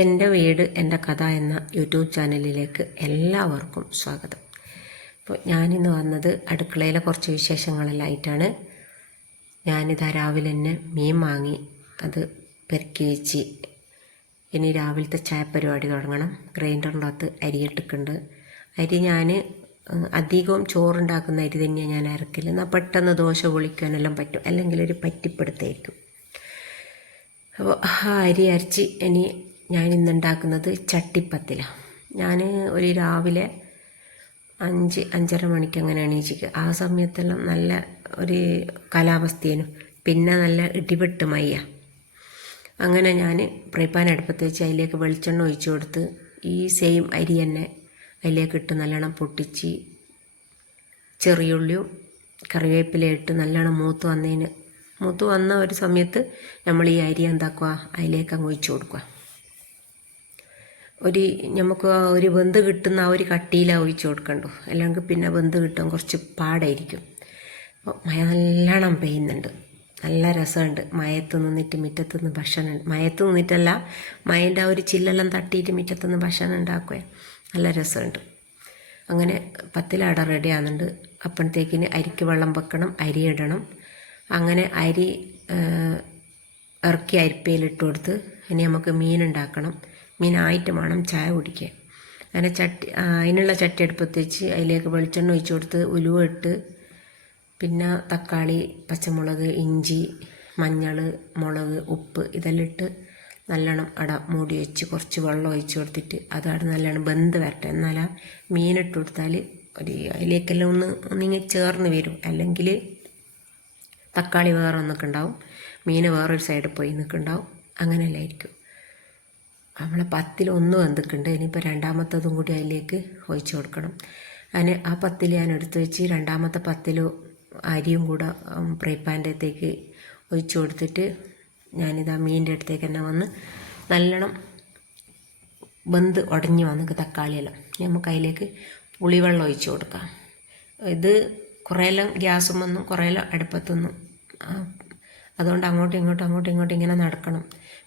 എൻ്റെ വീട് എൻ്റെ കഥ എന്ന യൂട്യൂബ് ചാനലിലേക്ക് എല്ലാവർക്കും സ്വാഗതം. അപ്പോൾ ഞാനിന്ന് വന്നത് അടുക്കളയിലെ കുറച്ച് വിശേഷങ്ങളെല്ലാമായിട്ടാണ്. ഞാനിതാ രാവിലെ തന്നെ മീൻ വാങ്ങി അത് പെറുക്കി വെച്ച് ഇനി രാവിലത്തെ ചായ പരിപാടി തുടങ്ങണം. ഗ്രൈൻഡറിൻ്റെ അകത്ത് അരിയിട്ടിട്ടുണ്ട്. അരി ഞാൻ അധികവും ചോറുണ്ടാക്കുന്ന അരി തന്നെയാണ് ഞാൻ അരക്കില്ല. എന്നാൽ പെട്ടെന്ന് ദോശ പൊളിക്കാനെല്ലാം പറ്റും, അല്ലെങ്കിൽ ഒരു പറ്റിപ്പെടുത്തായിരിക്കും. അപ്പോൾ ആ അരി അരച്ച് ഇനി ഞാൻ ഇന്നുണ്ടാക്കുന്നത് ചട്ടിപ്പത്തിലാണ്. ഞാൻ ഒരു രാവിലെ 5-5:30 മണിക്ക് അങ്ങനെ എണീച്ചിട്ട് ആ സമയത്തെല്ലാം നല്ല ഒരു കാലാവസ്ഥയേനു. പിന്നെ നല്ല ഇടിവെട്ട് മയ്യ. അങ്ങനെ ഞാൻ ഫ്രൈ പാൻ അടുപ്പത്ത് വെച്ച് അതിലേക്ക് വെളിച്ചെണ്ണ ഒഴിച്ചു കൊടുത്ത് ഈ സെയിം അരി തന്നെ അതിലേക്ക് ഇട്ട് നല്ലോണം പൊട്ടിച്ച് ചെറിയുള്ളിയും കറിവേപ്പിലയിട്ട് നല്ലോണം മൂത്ത് വന്ന ഒരു സമയത്ത് നമ്മൾ ഈ അരി എന്താക്കുക, അതിലേക്ക് അങ്ങ് ഒഴിച്ചു കൊടുക്കുക. നമുക്ക് ഒരു വെന്ത് കിട്ടുന്ന ആ ഒരു കട്ടിയിലാണ് ഒഴിച്ചു കൊടുക്കണ്ടു, അല്ലെങ്കിൽ പിന്നെ വെന്ത് കിട്ടാൻ കുറച്ച് പാടായിരിക്കും. അപ്പോൾ മഴ നല്ലോണം പെയ്യുന്നുണ്ട്, നല്ല രസമുണ്ട്. മഴത്ത് നിന്നിട്ട് മുറ്റത്ത് നിന്ന് ഭക്ഷണം, മഴത്ത് നിന്നിട്ടല്ല, മഴൻ്റെ ആ ഒരു ചില്ലെല്ലാം തട്ടിയിട്ട് മുറ്റത്ത് നിന്ന് ഭക്ഷണം ഉണ്ടാക്കുക, നല്ല രസമുണ്ട്. അങ്ങനെ പത്തിലട റെഡി ആകുന്നുണ്ട്. അപ്പോഴത്തേക്കിന് അരിക്ക് വെള്ളം വെക്കണം, അരി ഇടണം. അങ്ങനെ അരി ഇറക്കി അരിപ്പയിലിട്ട് കൊടുത്ത് ഇനി നമുക്ക് മീനുണ്ടാക്കണം. മീനായിട്ട് വേണം ചായ കുടിക്കാൻ. അങ്ങനെ അതിനുള്ള ചട്ടി അടുപ്പത്ത് വെച്ച് അതിലേക്ക് വെളിച്ചെണ്ണ ഒഴിച്ച് കൊടുത്ത് ഉലുവ ഇട്ട് പിന്നെ തക്കാളി, പച്ചമുളക്, ഇഞ്ചി, മഞ്ഞൾ, മുളക്, ഉപ്പ് ഇതെല്ലാം ഇട്ട് നല്ലോണം മൂടി വെച്ച് കുറച്ച് വെള്ളം ഒഴിച്ച് കൊടുത്തിട്ട് അതവിടെ നല്ലോണം വെന്ത് വരട്ടെ. എന്നാലാ മീനിട്ട് കൊടുത്താൽ അതിലേക്കെല്ലാം ഒന്നിങ്ങനെ ചേർന്ന് വരും. അല്ലെങ്കിൽ തക്കാളി വേറെ ഒന്നൊക്കെ ഉണ്ടാവും, മീൻ വേറൊരു സൈഡിൽ പോയി നിൽക്കുന്നുണ്ടാവും, അങ്ങനെയല്ലായിരിക്കും. നമ്മളെ പത്തിൽ ഒന്ന് വെന്തിട്ടുണ്ട്. ഇനിയിപ്പോൾ രണ്ടാമത്തതും കൂടി അതിലേക്ക് ഒഴിച്ച് കൊടുക്കണം. അതിന് ആ പത്തിൽ ഞാൻ എടുത്ത് വെച്ച് രണ്ടാമത്തെ പത്തിലും അരിയും കൂടെ ഫ്രൈ പാൻ്റെ അടുത്തേക്ക് ഒഴിച്ച് കൊടുത്തിട്ട് ഞാനിതാ മീനിൻ്റെ അടുത്തേക്ക് തന്നെ വന്ന് നല്ലോണം വെന്ത് ഉടഞ്ഞ് വന്ന് തക്കാളിയെല്ലാം നമുക്ക് അതിലേക്ക് പുളിവെള്ളം ഒഴിച്ച് കൊടുക്കാം. ഇത് കുറേയെല്ലാം ഗ്യാസും വന്നും കുറേയെല്ലാം അടുപ്പത്തൊന്നും, അതുകൊണ്ട് അങ്ങോട്ടും ഇങ്ങോട്ടും ഇങ്ങനെ നടക്കണം.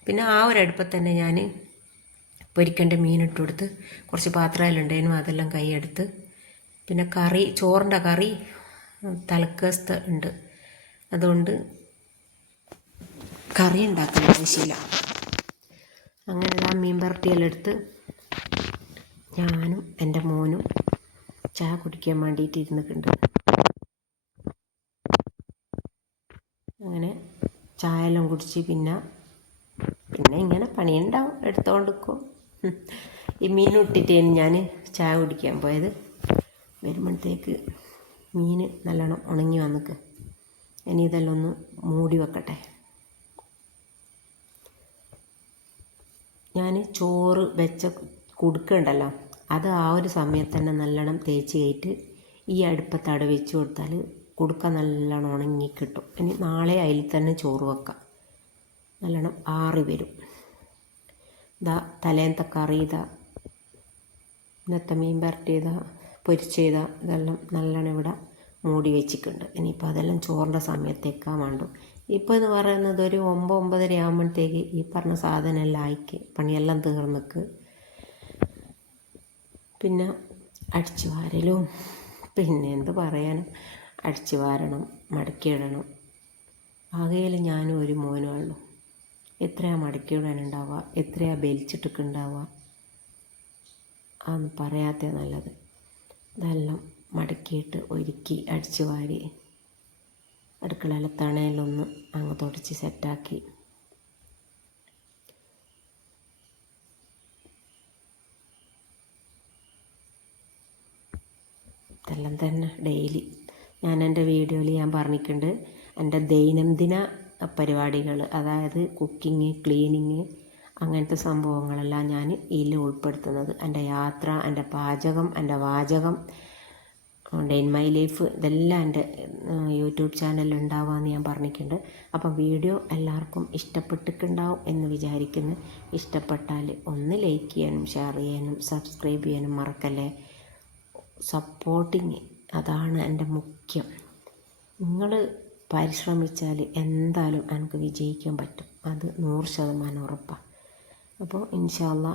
പിന്നെ ആ ഒരു അടുപ്പത്ത് തന്നെ ഞാൻ പൊരിക്കേണ്ട മീനിട്ട് കൊടുത്ത് കുറച്ച് പാത്രമെല്ലാം അതെല്ലാം കൈയെടുത്ത് പിന്നെ ചോറിൻ്റെ കറി തലക്കസ്ത ഉണ്ട്, അതുകൊണ്ട് കറി ഉണ്ടാക്കുന്ന ആവശ്യമില്ല. അങ്ങനെ ആ മീൻ പുരട്ടിയെല്ലാം എടുത്ത് ഞാനും എൻ്റെ മോനും ചായ കുടിക്കാൻ വേണ്ടിയിട്ട് ഇരുന്നിട്ടുണ്ട്. അങ്ങനെ ചായ എല്ലാം കുടിച്ച് പിന്നെ ഇങ്ങനെ പണിയുണ്ടാവും, എടുത്തുകൊണ്ടിരിക്കും. ഈ മീൻ ഇട്ടിട്ടാണ് ഞാൻ ചായ കുടിക്കാൻ പോയത്. വരുമ്പോഴത്തേക്ക് മീൻ നല്ലോണം ഉണങ്ങി വന്നിക്ക്. ഇനി ഇതെല്ലാം ഒന്ന് മൂടി വെക്കട്ടെ. ഞാൻ ചോറ് വെച്ച കുടുക്കുണ്ടല്ലോ, അത് ആ ഒരു സമയത്ത് തന്നെ നല്ലോണം തേച്ച് കയറ്റി ഈ അടുപ്പത്ത് അവിടെ വെച്ച് കൊടുത്താൽ കുടുക്ക നല്ലോണം ഉണങ്ങി കിട്ടും. ഇനി നാളെ അതിൽ തന്നെ ചോറ് വെക്കാം, നല്ലോണം ആറി വരും. തലേന്നത്തെ കറി ഇന്നത്തെ മീൻ പുരട്ടിയതാ പൊരിച്ചതാ ഇതെല്ലാം നല്ലോണം ഇവിടെ മൂടി വെച്ചിട്ടുണ്ട്. ഇനിയിപ്പോൾ അതെല്ലാം ചോറിൻ്റെ സമയത്തേക്കാൻ വേണ്ടു. ഇപ്പോൾ എന്ന് പറയുന്നത് ഒരു 9-9:30 ആകുമ്പോഴത്തേക്ക് ഈ പറഞ്ഞ സാധനം എല്ലാം ആയിക്ക് പണിയെല്ലാം തീർന്നിക്ക്. പിന്നെ അടിച്ചു വാരലും പിന്നെ എന്ത് പറയാനും, അടിച്ചു വാരണം, മടക്കിയിടണം. ആകെയിൽ ഞാനും ഒരു മോനും ഉള്ളൂ. എത്രയാണ് മടക്കിയിടാനുണ്ടാവുക, എത്രയാണ് ബെലിച്ചിട്ടൊക്കെ ഉണ്ടാവുക, അതൊന്നും പറയാത്തേ നല്ലത്. ഇതെല്ലാം മടക്കിയിട്ട് ഒരുക്കി അടിച്ചു വാരി അടുക്കളയിലെ തണയിലൊന്ന് അങ്ങ് തുടച്ച് സെറ്റാക്കി ഇതെല്ലാം തന്നെ ഡെയിലി ഞാൻ എൻ്റെ വീഡിയോയിൽ ഞാൻ പറഞ്ഞിട്ടുണ്ട്. എൻ്റെ ദൈനംദിന പരിപാടികൾ, അതായത് കുക്കിങ്, ക്ലീനിങ്, അങ്ങനത്തെ സംഭവങ്ങളെല്ലാം ഞാൻ ഇതിൽ ഉൾപ്പെടുത്തുന്നത്. എൻ്റെ യാത്ര, എൻ്റെ പാചകം, എൻ്റെ വാചകം, ഡേ ഇൻ മൈ ലൈഫ്, ഇതെല്ലാം എൻ്റെ യൂട്യൂബ് ചാനലിൽ ഉണ്ടാവുകയെന്ന് ഞാൻ പറഞ്ഞിട്ടുണ്ട്. അപ്പം വീഡിയോ എല്ലാവർക്കും ഇഷ്ടപ്പെട്ടിട്ടുണ്ടാവും എന്ന് വിചാരിക്കുന്നു. ഇഷ്ടപ്പെട്ടാൽ ഒന്ന് ലൈക്ക് ചെയ്യാനും ഷെയർ ചെയ്യാനും സബ്സ്ക്രൈബ് ചെയ്യാനും മറക്കല്ലേ. സപ്പോർട്ടിങ് അതാണ് എൻ്റെ മുഖ്യം. നിങ്ങൾ പരിശ്രമിച്ചാൽ എന്തായാലും എനിക്ക് വിജയിക്കാൻ പറ്റും, അത് 100% ഉറപ്പാണ്. അപ്പോൾ ഇൻഷാ അള്ളാ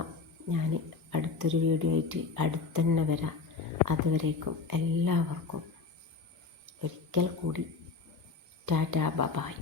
ഞാൻ അടുത്തൊരു വീഡിയോ ആയിട്ട് അടുത്തന്നെ വരാം. അതുവരേക്കും എല്ലാവർക്കും ഒരിക്കൽ കൂടി ടാറ്റാ ബൈ.